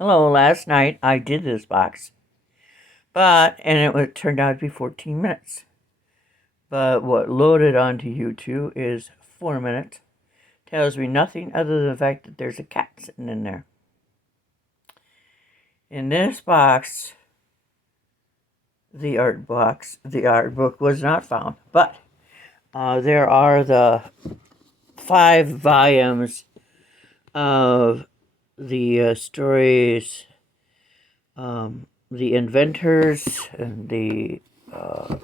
Hello, last night I did this box, it turned out to be 14 minutes. But what loaded onto YouTube is 4 minutes. Tells me nothing other than the fact that there's a cat sitting in there. In this box, the art book was not found, but there are the 5 volumes of the stories, the inventors and the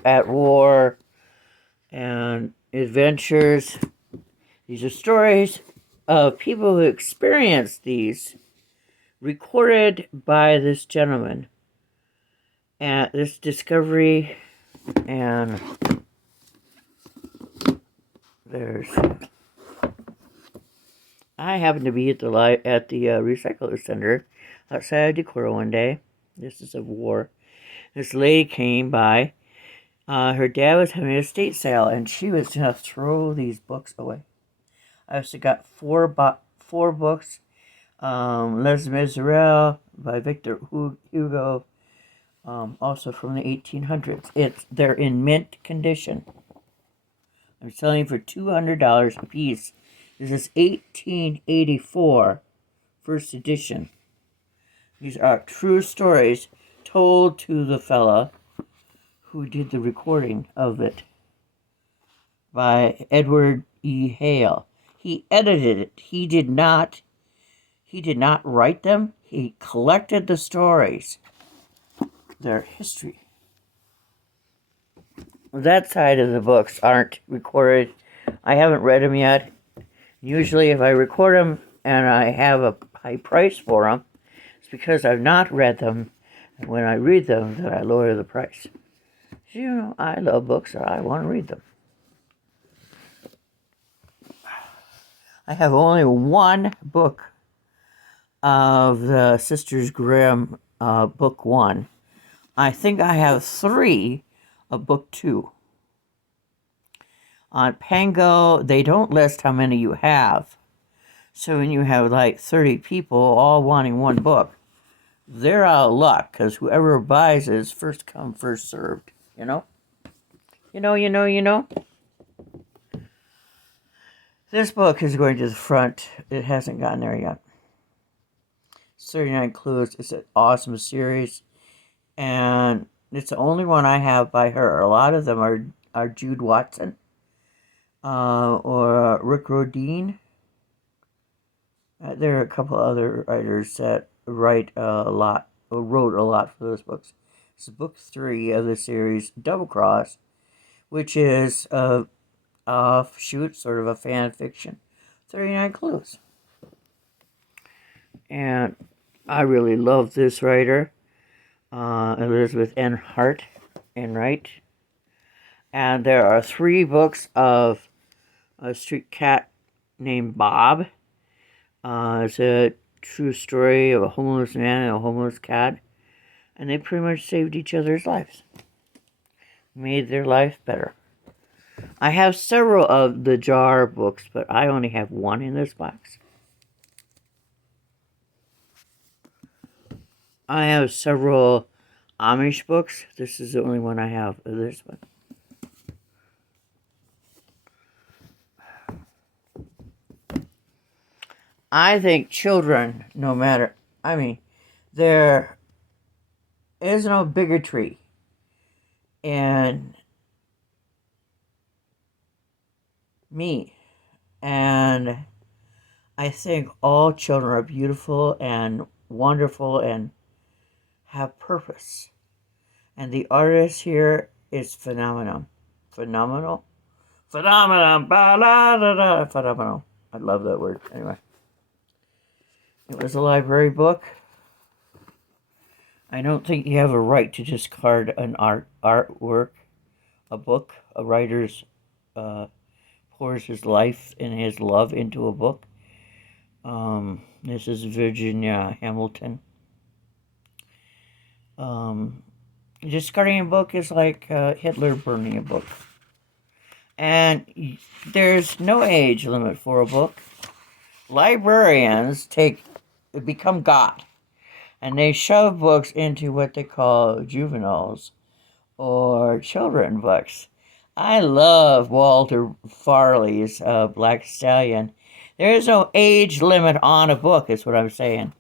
at war and adventures. These are stories of people who experienced these, recorded by this gentleman at this discovery. And I happened to be at the recycler center outside of Decorah one day. This is a war. This lady came by. Her dad was having an estate sale, and she was going to throw these books away. I also got four books. Les Miserables by Victor Hugo, also from the 1800s. They're in mint condition. I'm selling for $200 a piece. This is 1884, first edition. These are true stories told to the fella who did the recording of it, by Edward E. Hale. He edited it. He did not write them. He collected the stories, their history. That side of the books aren't recorded. I haven't read them yet. Usually if I record them and I have a high price for them, it's because I've not read them. And when I read them, then I lower the price. You know, I love books, so I want to read them. I have only one book of the Sisters Grimm, book 1. I think I have 3 of book 2. On Pango, they don't list how many you have. So when you have like 30 people all wanting one book, they're out of luck, because whoever buys is first come, first served, you know? You know. This book is going to the front. It hasn't gotten there yet. 39 Clues. It's an awesome series, and it's the only one I have by her. A lot of them are Jude Watson, or Rick Rodin. There are a couple other writers that wrote a lot for those books. It's book 3 of the series, Double Cross, which is a offshoot, sort of a fan fiction, 39 Clues. And I really love this writer, Elizabeth N. Wright. And there are 3 books of a street cat named Bob. It's a true story of a homeless man and a homeless cat. And they pretty much saved each other's lives. Made their life better. I have several of the jar books, but I only have 1 in this box. I have several Amish books. This is the only one I have of this one. I think children, there is no bigotry in me. And I think all children are beautiful and wonderful and have purpose. And the artist here is phenomenal. Phenomenal. Phenomenal. I love that word. Anyway. It was a library book. I don't think you have a right to discard an artwork, a book. A writer's pours his life and his love into a book. This is Virginia Hamilton. Discarding a book is like Hitler burning a book. And there's no age limit for a book. Librarians become God. And they shove books into what they call juveniles or children books. I love Walter Farley's Black Stallion. There is no age limit on a book, is what I'm saying.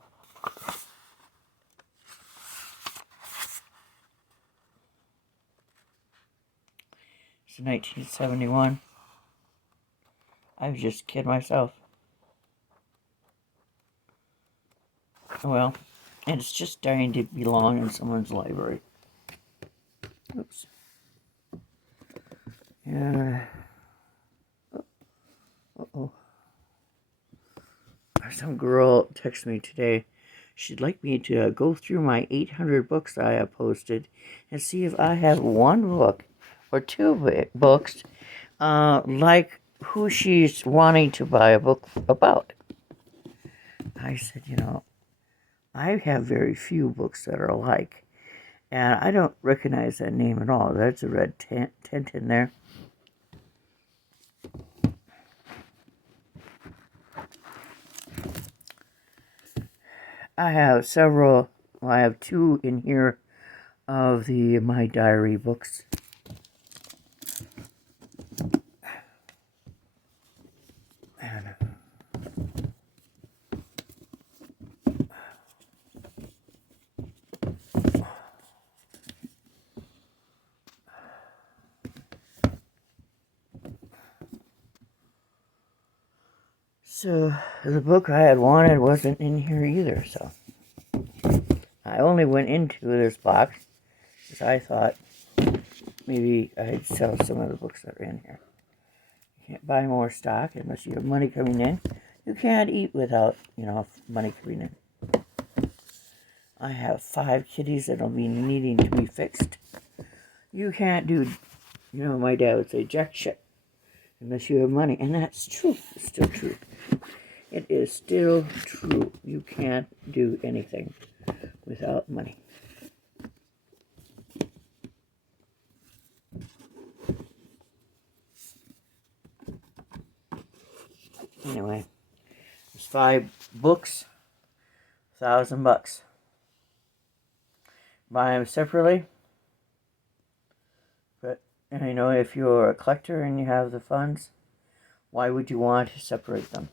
It's 1971. I was just kidding myself. Well, and it's just starting to belong in someone's library. Oops. Yeah. Uh-oh. Some girl texted me today. She'd like me to go through my 800 books I have posted and see if I have one book or two books like who she's wanting to buy a book about. I said, I have very few books that are alike, and I don't recognize that name at all. There's a red tent in there. I have several. Well, I have two in here of the My Diary books. And so the book I had wanted wasn't in here either, so I only went into this box because I thought maybe I'd sell some of the books that are in here. You can't buy more stock unless you have money coming in. You can't eat without, money coming in. I have 5 kitties that'll be needing to be fixed. You can't do, my dad would say, jack shit unless you have money. And that's true. It's still true. It is still true. You can't do anything without money. Anyway, there's 5 books, $1,000. Buy them separately. But, if you're a collector and you have the funds, why would you want to separate them?